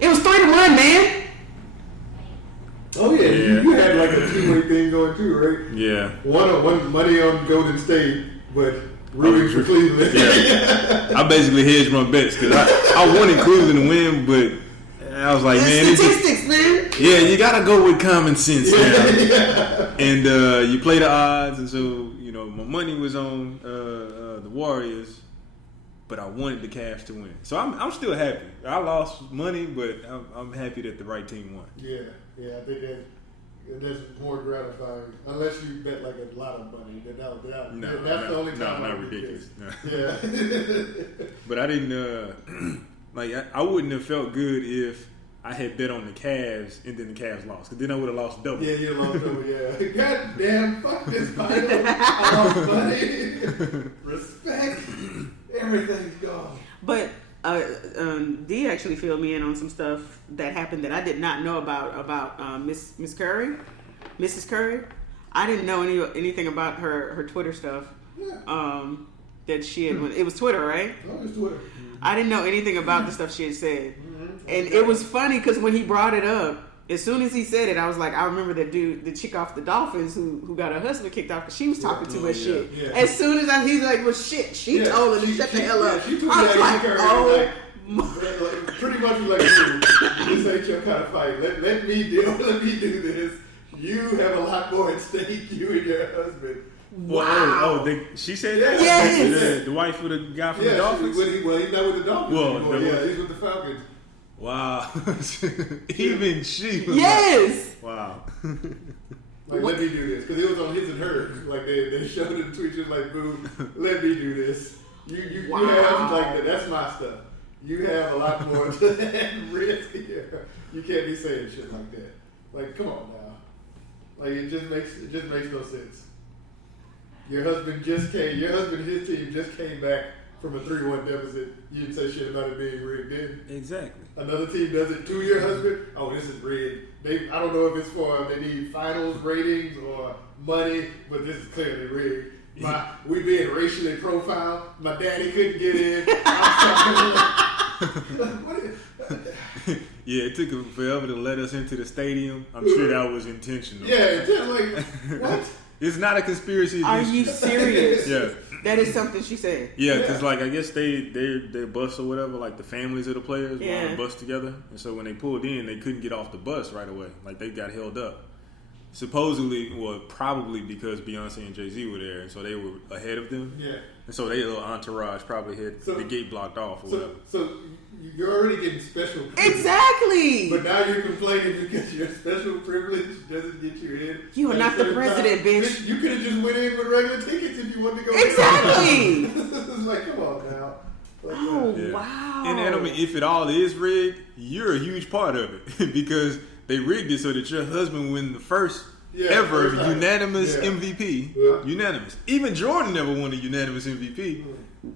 It was 3-1, man. Oh yeah, you had like a two-way thing going too, right? Yeah. One money on Golden State, but rooting for Cleveland. Yeah. I basically hedged my bets because I wanted Cleveland to win, but I was like, man, statistics, man. Yeah, you gotta go with common sense now. Yeah. And you play the odds, and so my money was on the Warriors, but I wanted the Cavs to win. So I'm still happy. I lost money, but I'm happy that the right team won. Yeah, I think that's more gratifying. Unless you bet like a lot of money, then that's the only time. Not ridiculous. No. Yeah. But I didn't I wouldn't have felt good if I had bet on the Cavs and then the Cavs lost, because then I would have lost double. Yeah, you lost double. Yeah. God damn, fuck this final. I lost money. Respect. Everything's gone. But D actually filled me in on some stuff that happened that I did not know about Miss Curry, Mrs. Curry. I didn't know anything about her Twitter stuff. Yeah. That she had. It was Twitter, right? Oh, it's Twitter. I didn't know anything about the stuff she had said, Mm-hmm. and it was funny because when he brought it up, as soon as he said it, I was like, I remember that dude, the chick off the Dolphins who got her husband kicked off because she was talking too much shit. Yeah. As soon as he's like, well, shit, she told her to shut the hell up. She tweeted I was like, oh. oh. Pretty much like, this ain't your kind of fight. Let me do this. You have a lot more at stake, you and your husband. Wow. She said that? Yes. The wife of the guy from the Dolphins? He's not with the Dolphins anymore. He's with the Falcons. Wow. Even she was Yes. like, wow. Like, let me do this. Because it was on his and hers. Like, they showed it in tweets, just like, boom, let me do this. You have, like, that's my stuff. You have a lot more to risk here. You can't be saying shit like that. Like, come on now. Like, it just makes no sense. Your husband and his team just came back from a 3-1 deficit, you didn't say shit about it being rigged in. Exactly. Another team does it to your husband. Oh, this is rigged. I don't know if it's for they need finals ratings or money, but this is clearly rigged. We being racially profiled. My daddy couldn't get in. Yeah, it took him forever to let us into the stadium. I'm sure that was intentional. Yeah, it's just like, what? It's not a conspiracy. Are you serious? Yeah. That is something she said. Yeah, because like I guess their bus or whatever, like the families of the players were on the bus together, and so when they pulled in, they couldn't get off the bus right away. Like they got held up. Supposedly, well, probably because Beyonce and Jay-Z were there, and so they were ahead of them. Yeah. And so their little entourage probably had the gate blocked off or whatever. So you're already getting special privilege. Exactly. But now you're complaining because your special privilege doesn't get you in. You are not the president, bitch. You could have just went in with regular tickets if you wanted to go. Exactly. It's like, come on now. Like, wow. And I mean, if it all is rigged, you're a huge part of it because they rigged it so that your husband win the first ever unanimous MVP. Yeah. Unanimous. Even Jordan never won a unanimous MVP.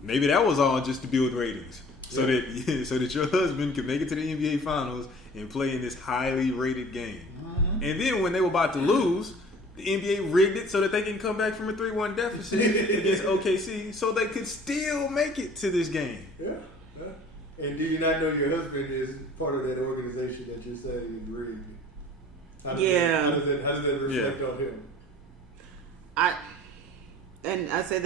Maybe that was all just to build ratings. So that your husband could make it to the NBA Finals and play in this highly rated game. Mm-hmm. And then when they were about to lose, the NBA rigged it so that they can come back from a 3-1 deficit against OKC so they could still make it to this game. Yeah. And do you not know your husband is part of that organization that you're saying is rigged? How does that reflect on him? I said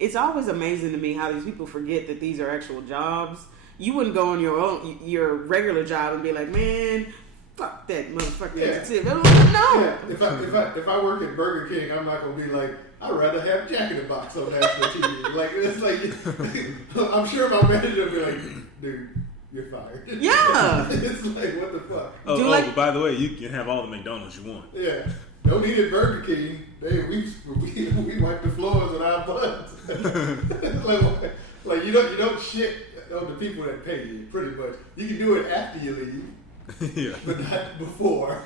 it's always amazing to me how these people forget that these are actual jobs. You wouldn't go on your regular job and be like, man, fuck that motherfucker. Yeah. No. Yeah. If I work at Burger King, I'm not gonna be like, I'd rather have Jack in the Box on national TV. Like it's like I'm sure my manager will be like, dude, you're fired. Yeah. It's like, what the fuck? But by the way, you can have all the McDonald's you want. Yeah. Don't eat at Burger King. We wipe the floors with our buns. like you don't shit on the people that pay you. Pretty much, you can do it after you leave, but not before.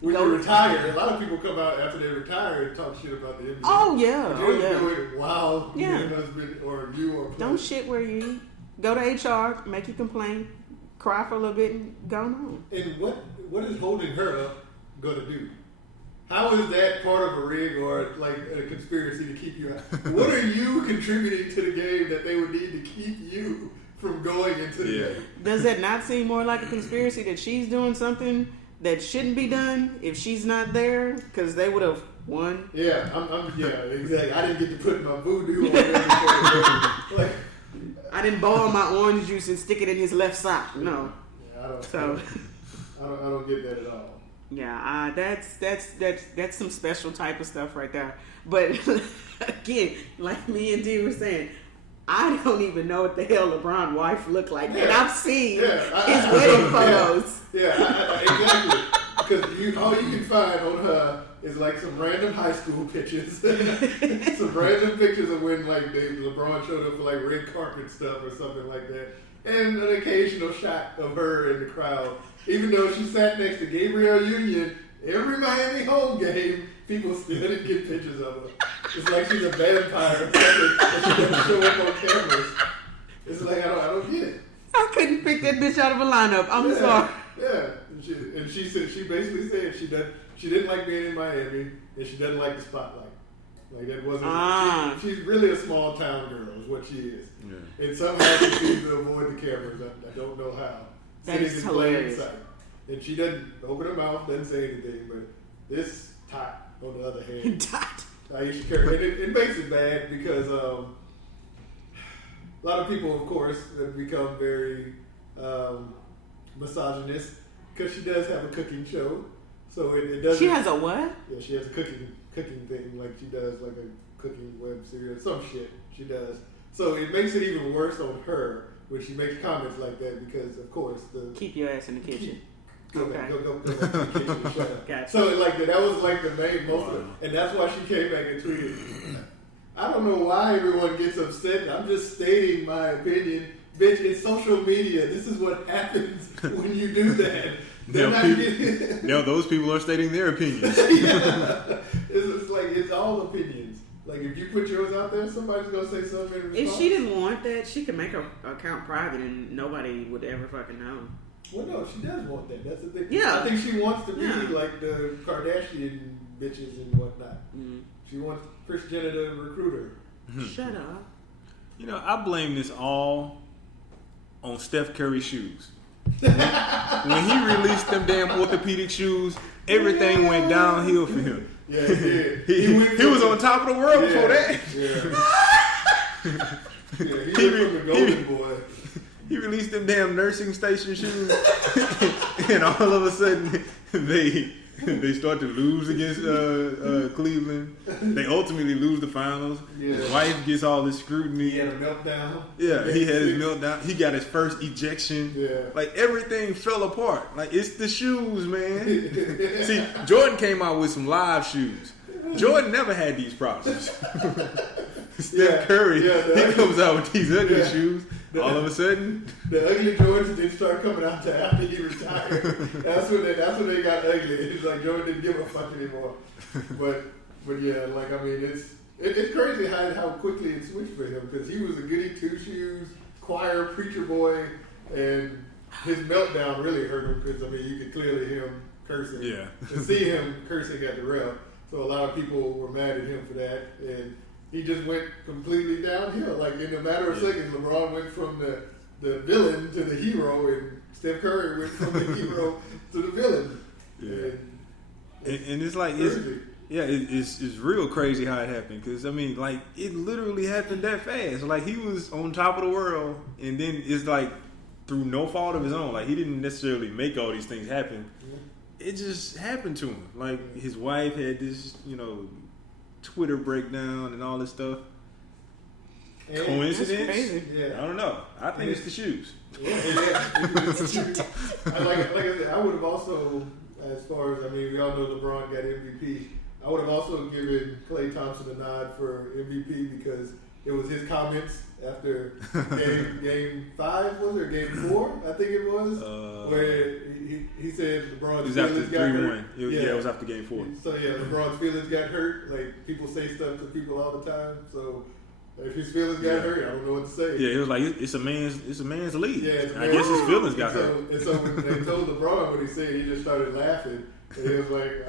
When you retire, a lot of people come out after they retire and talk shit about the NBA. Oh yeah, but you don't do it while your husband or you are. Don't shit where you eat. Go to HR, make you complain, cry for a little bit, and go home. And what is holding her up going to do? How is that part of a rig or like a conspiracy to keep you out? What are you contributing to the game that they would need to keep you from going into the game? Does that not seem more like a conspiracy that she's doing something that shouldn't be done if she's not there? Because they would have won. Yeah, exactly. I didn't get to put my voodoo on there. Like, I didn't boil my orange juice and stick it in his left sock. No. Yeah, I don't get that at all. Yeah, that's some special type of stuff right there. But again, like me and D were saying, I don't even know what the hell LeBron's wife looked like, and I've seen his wedding photos. Exactly. Because all you can find on her is like some random high school pictures, some random pictures of when like LeBron showed up for like red carpet stuff or something like that, and an occasional shot of her in the crowd. Even though she sat next to Gabrielle Union every Miami home game, people still didn't get pictures of her. It's like she's a vampire and she doesn't show up on cameras. It's like I don't get it. I couldn't pick that bitch out of a lineup. I'm sorry. Yeah, and she basically said she didn't like being in Miami and she doesn't like the spotlight. Like that wasn't. She's really a small town girl, is what she is. Yeah. And somehow she seems to avoid the cameras. I don't know how. That is hilarious. And she doesn't open her mouth, doesn't say anything, but this Tot, on the other hand, Ayesha Curry, and it makes it bad because a lot of people, of course, have become very misogynist because she does have a cooking show. So it doesn't. She has a what? Yeah, she has a cooking thing, like she does like a cooking web series, some shit she does. So it makes it even worse on her when she makes comments like that because, of course, keep your ass in the kitchen. Go back to the kitchen and shut up. Gotcha. So like that was like the main most of it, and that's why she came back and tweeted. I don't know why everyone gets upset. I'm just stating my opinion. Bitch, it's social media. This is what happens when you do that. Those people are stating their opinions. It's like it's all opinions. Like, if you put yours out there, somebody's gonna say something in response. If she didn't want that, she could make her account private and nobody would ever fucking know. Well, no, she does want that. That's the thing. Yeah. I think she wants to be Yeah. like the Kardashian bitches and whatnot. She wants Kris Jenner to recruit her. Shut up. You know, I blame this all on Steph Curry's shoes. When he released them damn orthopedic shoes, everything went downhill for him. Yeah, he did. He was on top of the world before that. Yeah. He went from the golden boy. He released them damn nursing station shoes, and all of a sudden they start to lose against Cleveland. They ultimately lose the finals. Yeah. His wife gets all this scrutiny. He had a meltdown. Yeah, he had his meltdown. He got his first ejection. Yeah. Like, everything fell apart. Like, it's the shoes, man. See, Jordan came out with some live shoes. Jordan never had these problems. Steph Curry, he comes out with these ugly shoes. All of a sudden, the ugly Jordans didn't start coming out till after he retired. That's when they got ugly. It's like Jordan didn't give a fuck anymore. But yeah, like, I mean, it's crazy how quickly it switched for him, because he was a goody two shoes, choir preacher boy, and his meltdown really hurt him, because I mean, you could clearly hear him cursing. Yeah. And see him cursing at the ref. So a lot of people were mad at him for that, and he just went completely downhill. Like, in a matter of seconds, LeBron went from the villain to the hero, and Steph Curry went from the hero to the villain. Yeah. And it's like, crazy. it's real crazy how it happened. Because, I mean, like, it literally happened that fast. Like, he was on top of the world, and then it's like, through no fault of his own. Like, he didn't necessarily make all these things happen. It just happened to him. Like, his wife had this, Twitter breakdown and all this stuff. And coincidence? Yeah. I don't know. I think it's the shoes. Yeah. Like I said, I would have also, as far as, I mean, we all know LeBron got MVP. I would have also given Klay Thompson a nod for MVP, because it was his comments after game 5, was it, or game 4? I think it was, where he said LeBron's feelings got hurt. It was after game 4. So yeah, LeBron's feelings got hurt. Like, people say stuff to people all the time. So if his feelings got hurt, I don't know what to say. Yeah, it was like, it's a man's league. Yeah, I guess his feelings got hurt. And so when they told LeBron what he said, he just started laughing. And he was like,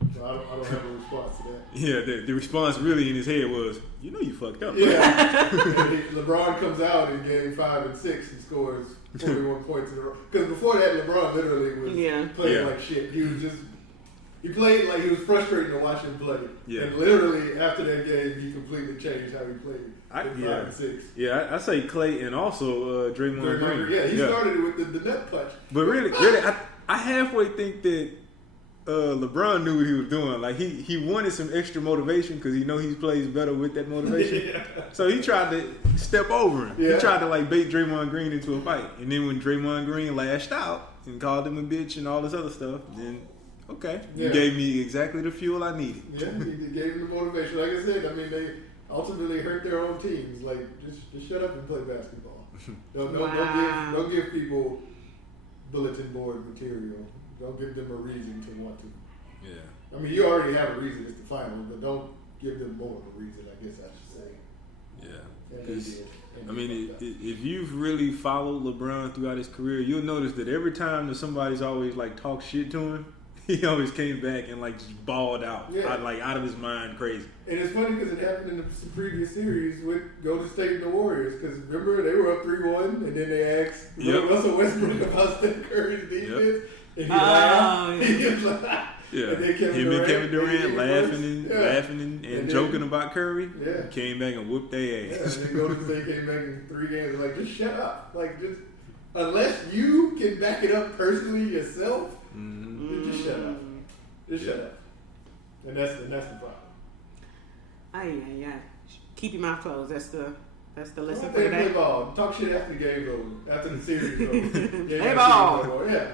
I don't have a response to that. Yeah, the response really in his head was, you fucked up. Yeah. LeBron comes out in game 5 and 6 and scores 41 points in a row. Because before that, LeBron literally was playing like shit. He played like he was frustrated to watch him play. Yeah. And literally, after that game, he completely changed how he played in 5 and 6. Yeah, I say Klay and also Draymond Green. Yeah, he started with the nut punch. But really, I halfway think that LeBron knew what he was doing. Like, he wanted some extra motivation, because he know he plays better with that motivation. So he tried to step over him. Yeah. He tried to, like, bait Draymond Green into a fight. And then when Draymond Green lashed out and called him a bitch and all this other stuff, then you gave me exactly the fuel I needed. Yeah, he gave him the motivation. Like I said, I mean, they ultimately hurt their own teams. Like, just shut up and play basketball. Don't give people bulletin board material. Don't give them a reason to want to. Yeah. I mean, you already have a reason. It's the finals, but don't give them more of a reason, I guess I should say. Yeah. I mean, if you've really followed LeBron throughout his career, you'll notice that every time that somebody's always, like, talk shit to him, he always came back and, like, just balled out. Yeah. Out of his mind crazy. And it's funny because it happened in the previous series with Golden State and the Warriors. Because remember, they were up 3-1, and then they asked Russell Westbrook about Steph Curry's defense. And he laughed. He was like, yeah. And then Kevin Durant laughing and joking about Curry. Yeah. Came back and whooped their ass. Yeah, and then Golden State came back in 3 games. Like, just shut up. Like, just unless you can back it up personally yourself, just shut up. Just shut up. And that's the problem. Yeah. Keep your mouth closed. That's the lesson for Play today. ball. Talk shit after the game's over. After the series is over. Play ball. Yeah.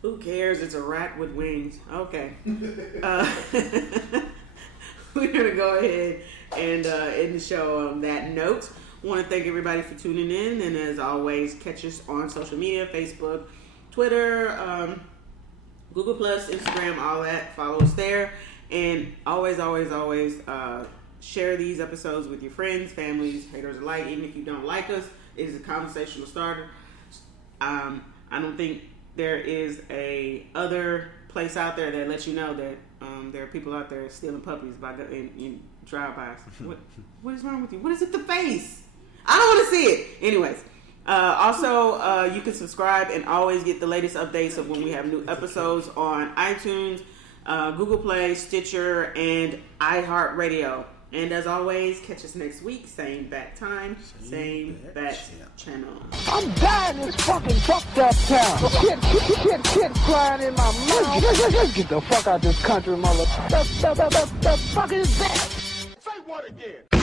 Who cares? It's a rat with wings. Okay. We're going to go ahead and end the show on that note. Want to thank everybody for tuning in. And as always, catch us on social media, Facebook, Twitter, Google+, Instagram, all that. Follow us there. And always share these episodes with your friends, families, haters alike. Even if you don't like us, it is a conversational starter. I don't think there is a other place out there that lets you know that there are people out there stealing puppies in drive-bys. What is wrong with you? What is it? The face? I don't want to see it. Anyways, also you can subscribe and always get the latest updates of when we have new episodes on iTunes, Google Play, Stitcher, and iHeartRadio. And as always, catch us next week. Same bat time, same bat channel. I'm dying in this fucking fucked up town. Shit flying in my mouth. Let's get the fuck out of this country, mother. The fuck is that? Say what again?